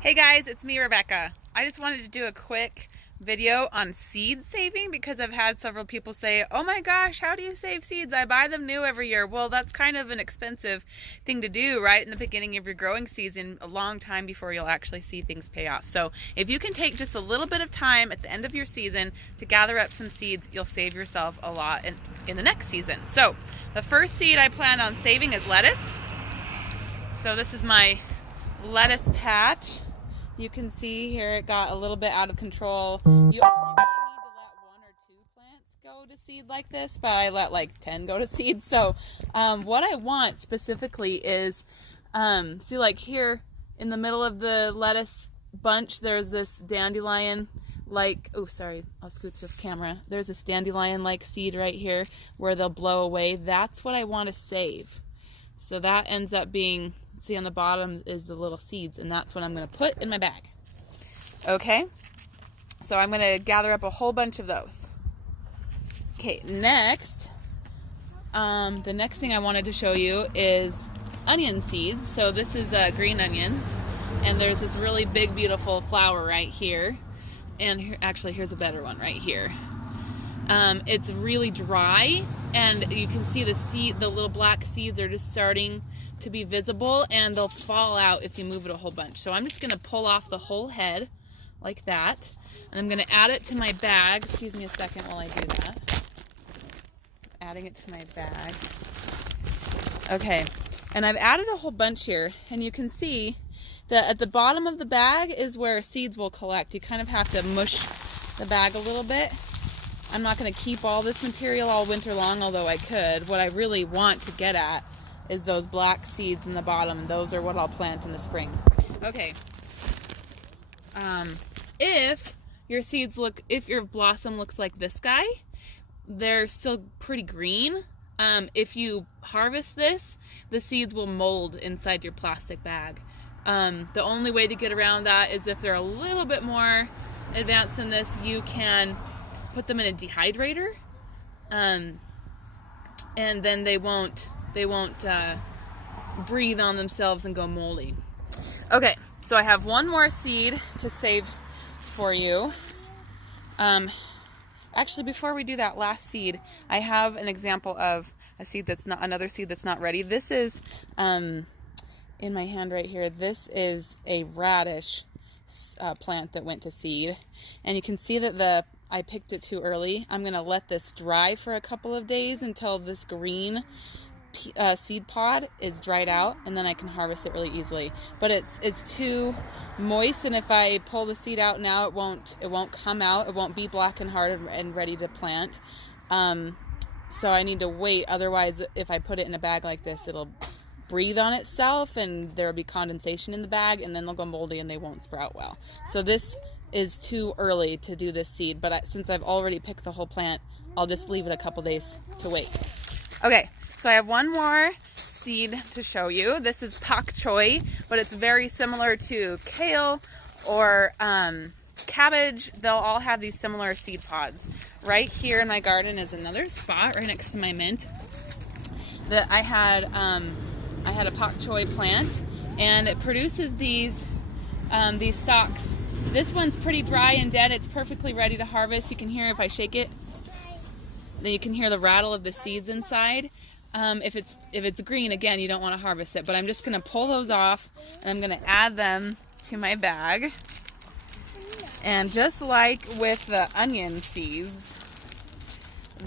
Hey guys, it's me, Rebecca. I just wanted to do a quick video on seed saving because I've had several people say, oh my gosh, how do you save seeds? I buy them new every year. Well, that's kind of an expensive thing to do right in the beginning of your growing season, a long time before you'll actually see things pay off. So if you can take just a little bit of time at the end of your season to gather up some seeds, you'll save yourself a lot in the next season. So the first seed I plan on saving is lettuce. So this is my lettuce patch. You can see here it got a little bit out of control. You only really need to let 1 or 2 plants go to seed like this, but I let like 10 go to seed. So what I want specifically is, see, like here in the middle of the lettuce bunch, there's this dandelion like, oh sorry, I'll scoot to the camera. There's this dandelion like seed right here where they'll blow away. That's what I want to save. So that ends up being, see on the bottom is the little seeds, and that's what I'm going to put in my bag. Okay, so I'm going to gather up a whole bunch of those. Okay, next, the next thing I wanted to show you is onion seeds. So this is green onions, and there's this really big, beautiful flower right here. And here, actually, here's a better one right here. It's really dry, and you can see the little black seeds are just starting to be visible, and they'll fall out if you move it a whole bunch. So I'm just going to pull off the whole head like that, and I'm going to add it to my bag. Excuse me a second while I do that. Adding it to my bag. Okay, and I've added a whole bunch here, and you can see that at the bottom of the bag is where seeds will collect. You kind of have to mush the bag a little bit. I'm not going to keep all this material all winter long, although I could. What I really want to get at is those black seeds in the bottom. Those are what I'll plant in the spring. Okay. If your seeds if your blossom looks like this guy, they're still pretty green. If you harvest this, the seeds will mold inside your plastic bag. The only way to get around that is if they're a little bit more advanced than this, you can put them in a dehydrator, and then they won't breathe on themselves and go moldy. Okay, so I have one more seed to save for you. Actually, before we do that last seed, I have an example of another seed that's not ready. This is in my hand right here. This is a radish plant that went to seed, and you can see that I picked it too early. I'm going to let this dry for a couple of days until this green seed pod is dried out, and then I can harvest it really easily. But it's too moist, and if I pull the seed out now, it won't come out. It won't be black and hard and ready to plant. So I need to wait. Otherwise, if I put it in a bag like this, it'll breathe on itself, and there'll be condensation in the bag, and then they'll go moldy and they won't sprout well. So this is too early to do this seed, but since I've already picked the whole plant, I'll just leave it a couple days to wait. Okay, so I have one more seed to show you. This is pak choi, but it's very similar to kale or cabbage. They'll all have these similar seed pods. Right here in my garden is another spot right next to my mint that I had a pak choi plant, and it produces these stalks. This one's pretty dry and dead. It's perfectly ready to harvest. You can hear if I shake it, then you can hear the rattle of the seeds inside. If it's green, again, you don't want to harvest it, but I'm just going to pull those off, and I'm going to add them to my bag. And just like with the onion seeds,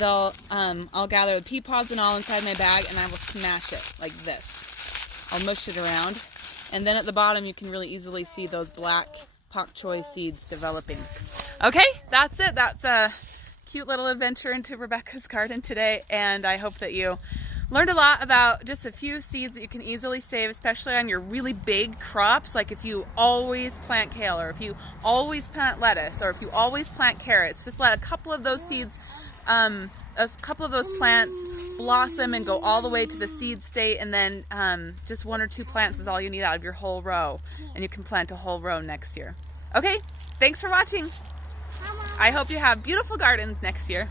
I'll gather the pea pods and all inside my bag, and I will smash it like this. I'll mush it around, and then at the bottom you can really easily see those black pak choi seeds developing. Okay, that's it. That's a cute little adventure into Rebecca's garden today, and I hope that you learned a lot about just a few seeds that you can easily save, especially on your really big crops. Like if you always plant kale, or if you always plant lettuce, or if you always plant carrots, just let a couple of those seeds, a couple of those plants blossom and go all the way to the seed state, and then just 1 or 2 plants is all you need out of your whole row, and you can plant a whole row next year. Okay, thanks for watching. I hope you have beautiful gardens next year.